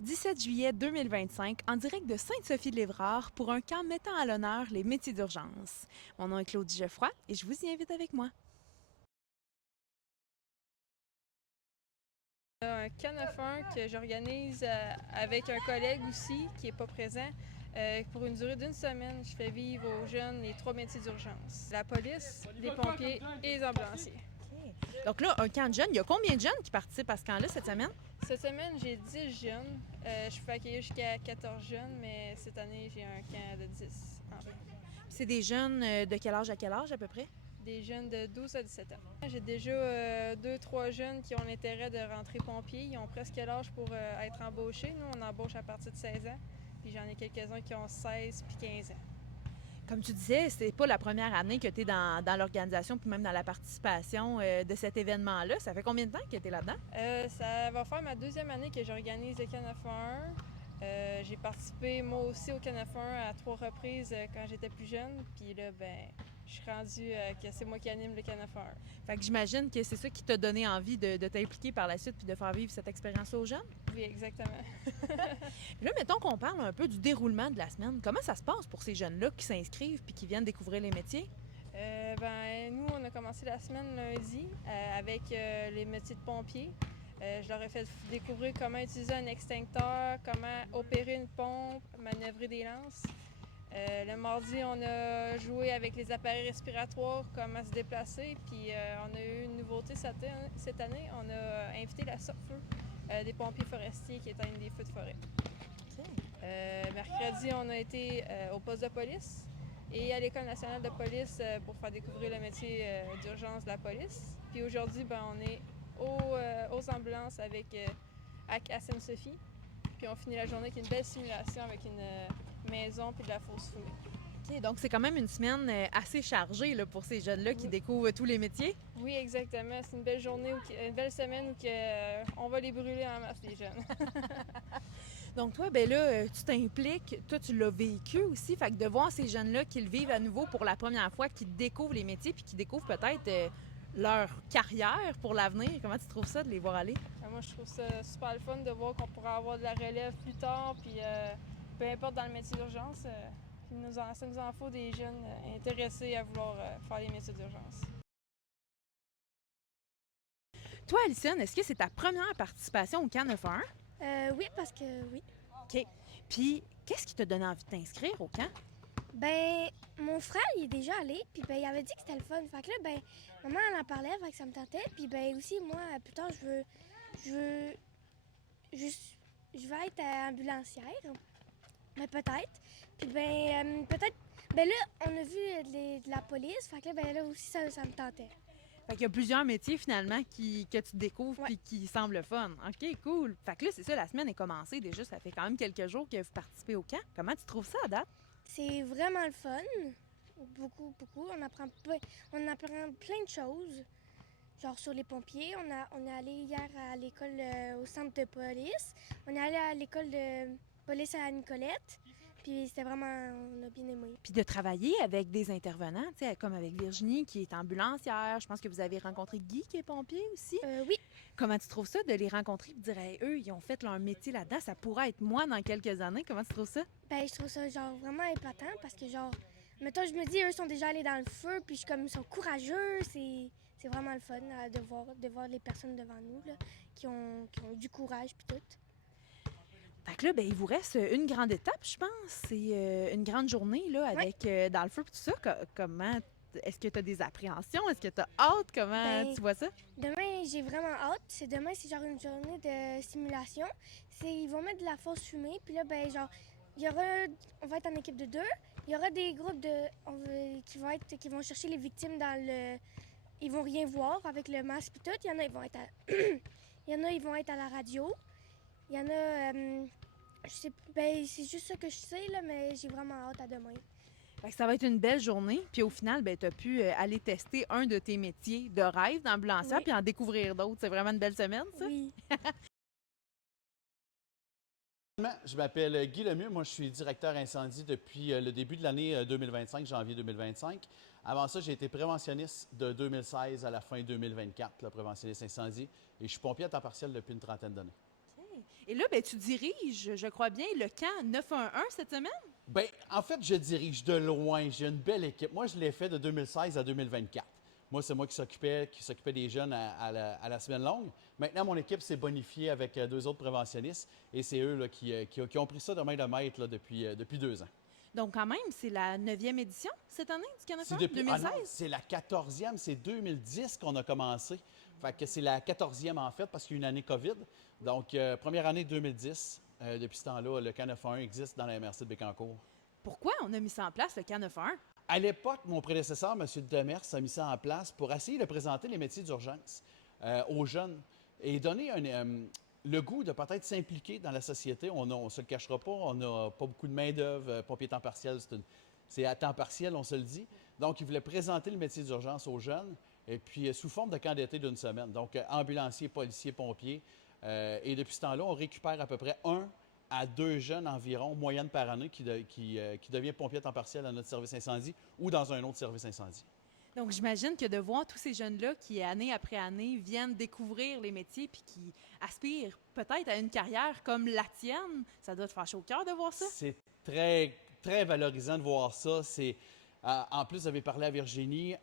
17 juillet 2025, en direct de Sainte-Sophie-de-Lévrard pour un camp mettant à l'honneur les métiers d'urgence. Mon nom est Claudie Geoffroy et je vous y invite avec moi. Un camp 9-1 que j'organise avec un collègue aussi qui n'est pas présent. Pour une durée d'une semaine, je fais vivre aux jeunes les 3 métiers d'urgence. La police, les pompiers et les ambulanciers. Donc là, un camp de jeunes, il y a combien de jeunes qui participent à ce camp-là cette semaine? Cette semaine, j'ai 10 jeunes. Je peux accueillir jusqu'à 14 jeunes, mais cette année, j'ai un camp de 10 environ. C'est des jeunes de quel âge à quel âge à peu près? Des jeunes de 12 à 17 ans. J'ai déjà 2-3 jeunes qui ont l'intérêt de rentrer pompiers. Ils ont presque l'âge pour être embauchés. Nous, on embauche à partir de 16 ans. Puis j'en ai quelques-uns qui ont 16 puis 15 ans. Comme tu disais, c'est pas la première année que tu es dans l'organisation puis même dans la participation de cet événement-là. Ça fait combien de temps que tu es là-dedans? Ça va faire ma deuxième année que j'organise le Can 911. J'ai participé moi aussi au Can 911 à 3 reprises quand j'étais plus jeune. Puis là, je suis rendue que c'est moi qui anime le Can 911. Fait que j'imagine que c'est ça qui t'a donné envie de t'impliquer par la suite puis de faire vivre cette expérience-là aux jeunes. Oui, exactement. Là, mettons qu'on parle un peu du déroulement de la semaine. Comment ça se passe pour ces jeunes-là qui s'inscrivent puis qui viennent découvrir les métiers? Nous, on a commencé la semaine lundi avec les métiers de pompiers. Je leur ai fait découvrir comment utiliser un extincteur, comment opérer une pompe, manœuvrer des lances. Le mardi, on a joué avec les appareils respiratoires, comment se déplacer. Puis on a eu une nouveauté cette année. On a invité la Sorte-Feu des pompiers forestiers qui éteignent des feux de forêt. Mercredi, on a été au poste de police et à l'École nationale de police pour faire découvrir le métier d'urgence de la police. Puis aujourd'hui, on est aux ambulances avec à Sainte-Sophie. Puis on finit la journée avec une belle simulation avec une maison puis de la fausse fouille. OK, donc c'est quand même une semaine assez chargée là, pour ces jeunes-là qui découvrent tous les métiers. Oui, exactement. C'est une belle journée, une belle semaine où on va les brûler en masse, les jeunes. Donc toi, ben là, tu t'impliques, toi tu l'as vécu aussi, fait que de voir ces jeunes-là qui le vivent à nouveau pour la première fois, qui découvrent les métiers puis qui découvrent peut-être leur carrière pour l'avenir, comment tu trouves ça de les voir aller? Moi, je trouve ça super le fun de voir qu'on pourra avoir de la relève plus tard, puis peu importe dans le métier d'urgence, ça nous en faut des jeunes intéressés à vouloir faire les métiers d'urgence. Toi, Alison, est-ce que c'est ta première participation au Camp 911? Oui, parce que oui. OK. Puis, qu'est-ce qui t'a donné envie de t'inscrire au camp? Ben, mon frère, il est déjà allé, puis il avait dit que c'était le fun. Fait que là, maman, elle en parlait, fait que ça me tentait. Puis aussi, moi, plus tard, je veux, je vais être ambulancière, mais peut-être. Puis peut-être, là, on a vu de la police, fait que là aussi, ça me tentait. Fait qu'il y a plusieurs métiers finalement que tu découvres Ouais. puis qui semblent fun. OK, cool. Fait que là, c'est ça, la semaine est commencée déjà. Ça fait quand même quelques jours que vous participez au camp. Comment tu trouves ça à date? C'est vraiment le fun. Beaucoup, beaucoup. On apprend plein de choses. Genre sur les pompiers. On est allé hier à l'école, au centre de police. On est allé à l'école de police à Nicolette. Puis c'était vraiment, on a bien aimé. Puis de travailler avec des intervenants, tu sais, comme avec Virginie qui est ambulancière. Je pense que vous avez rencontré Guy qui est pompier aussi. Oui, Comment tu trouves ça de les rencontrer et de dire, hey, eux, ils ont fait leur métier là-dedans. Ça pourrait être moi dans quelques années. Comment tu trouves ça? je trouve ça genre vraiment épatant parce que genre, mettons, je me dis, eux sont déjà allés dans le feu, puis ils sont courageux. C'est vraiment le fun de voir les personnes devant nous là, qui ont du courage puis tout. Fait que là, ben, il vous reste une grande étape, je pense. C'est une grande journée là, avec dans le feu et tout ça. Comment est-ce que tu as des appréhensions? Est-ce que tu as hâte? Comment tu vois ça? Demain, j'ai vraiment hâte. Demain, c'est genre une journée de simulation. Ils vont mettre de la fausse fumée. Puis là, on va être en équipe de 2. Il y aura des groupes qui vont chercher les victimes dans le... Ils vont rien voir avec le masque et tout. Il y en a, ils vont être ils vont être à la radio. Il y en a... c'est juste ça que je sais, là, mais j'ai vraiment hâte à demain. Fait que ça va être une belle journée. Puis au final, ben, tu as pu aller tester un de tes métiers de rêve d'ambulancière Oui. puis en découvrir d'autres. C'est vraiment une belle semaine, ça? Oui. Je m'appelle Guy Lemieux. Moi, je suis directeur incendie depuis le début de l'année 2025, janvier 2025. Avant ça, j'ai été préventionniste de 2016 à la fin 2024, le préventionniste incendie. Et je suis pompier à temps partiel depuis une trentaine d'années. OK. Et là, ben, tu diriges, je crois bien, le camp 911 cette semaine? Bien, en fait, je dirige de loin. J'ai une belle équipe. Moi, je l'ai fait de 2016 à 2024. Moi, c'est moi qui s'occupait des jeunes à la semaine longue. Maintenant, mon équipe s'est bonifiée avec deux autres préventionnistes et c'est eux là, qui ont pris ça de main de maître là, depuis 2 ans. Donc, quand même, c'est la 9e édition cette année du camp 911, C'est depuis, ah non, 2016? c'est la 14e, c'est 2010 qu'on a commencé. Fait que c'est la 14e en fait parce qu'il y a eu une année COVID. Donc, première année 2010. Depuis ce temps-là, le camp 911 existe dans la MRC de Bécancour. Pourquoi on a mis ça en place, le camp 911? À l'époque, mon prédécesseur, M. Demers, a mis ça en place pour essayer de présenter les métiers d'urgence aux jeunes et donner le goût de peut-être s'impliquer dans la société. On ne se le cachera pas, on n'a pas beaucoup de main-d'œuvre. Pompier temps partiel, c'est à temps partiel, on se le dit. Donc, il voulait présenter le métier d'urgence aux jeunes et puis sous forme de camp d'été d'une semaine. Donc, ambulanciers, policiers, pompiers. Et depuis ce temps-là, on récupère à peu près 1 à 2 jeunes environ, moyenne par année, qui devient pompier à temps partiel à notre service incendie ou dans un autre service incendie. Donc, j'imagine que de voir tous ces jeunes-là qui, année après année, viennent découvrir les métiers puis qui aspirent peut-être à une carrière comme la tienne, ça doit te faire chaud au cœur de voir ça? C'est très, très valorisant de voir ça. En plus, vous avez parlé à Virginie,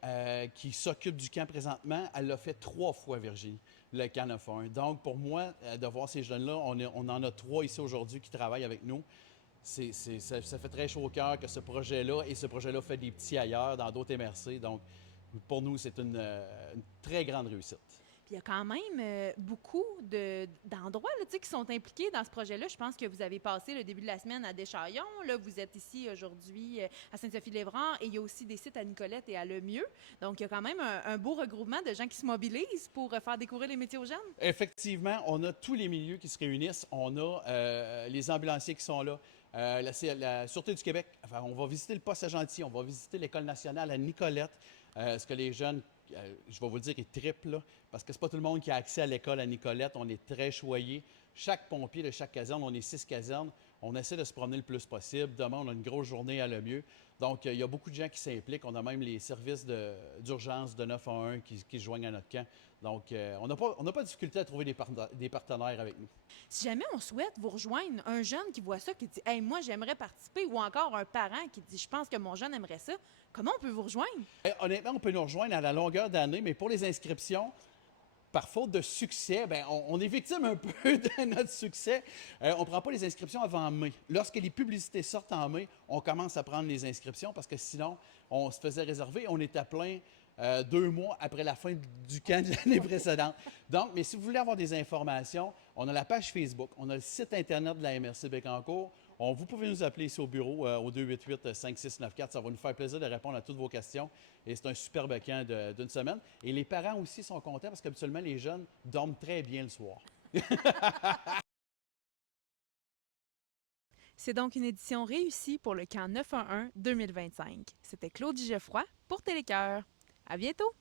qui s'occupe du camp présentement. Elle l'a fait 3 fois, Virginie, le camp 911. Donc, pour moi, de voir ces jeunes-là, on en a 3 ici aujourd'hui qui travaillent avec nous. Ça fait très chaud au cœur que ce projet-là, et ce projet-là fait des petits ailleurs, dans d'autres MRC. Donc, pour nous, c'est une très grande réussite. Puis il y a quand même beaucoup d'endroits là, tu sais, qui sont impliqués dans ce projet-là. Je pense que vous avez passé le début de la semaine à Deschaillons. Là, vous êtes ici aujourd'hui à Sainte-Sophie-Lévrard et il y a aussi des sites à Nicolette et à Lemieux. Donc, il y a quand même un beau regroupement de gens qui se mobilisent pour faire découvrir les métiers aux jeunes. Effectivement, on a tous les milieux qui se réunissent. On a les ambulanciers qui sont là. La Sûreté du Québec, enfin, on va visiter le poste à Gentilly, on va visiter l'École nationale à Nicolette. Ce que les jeunes, je vais vous le dire, ils triplent, là, parce que c'est pas tout le monde qui a accès à l'école à Nicolette. On est très choyés. Chaque pompier de chaque caserne, on est 6 casernes. On essaie de se promener le plus possible. Demain, on a une grosse journée à Lemieux. Donc, il y a beaucoup de gens qui s'impliquent. On a même les services d'urgence de 911 qui se joignent à notre camp. Donc, on n'a pas de difficulté à trouver des partenaires avec nous. Si jamais on souhaite vous rejoindre, un jeune qui voit ça, qui dit « Hey, moi, j'aimerais participer » ou encore un parent qui dit « Je pense que mon jeune aimerait ça », comment on peut vous rejoindre? Honnêtement, on peut nous rejoindre à la longueur d'année, mais pour les inscriptions, par faute de succès, bien, on est victime un peu de notre succès. On ne prend pas les inscriptions avant mai. Lorsque les publicités sortent en mai, on commence à prendre les inscriptions parce que sinon, on se faisait réserver. On était plein 2 mois après la fin du camp de l'année précédente. Donc, mais si vous voulez avoir des informations, on a la page Facebook, on a le site Internet de la MRC Bécancour. Vous pouvez nous appeler ici au bureau au 288-5694. Ça va nous faire plaisir de répondre à toutes vos questions. Et c'est un superbe camp d'une semaine. Et les parents aussi sont contents parce qu'habituellement, les jeunes dorment très bien le soir. C'est donc une édition réussie pour le camp 911 2025. C'était Claudie Geoffroy pour Télécœur. À bientôt!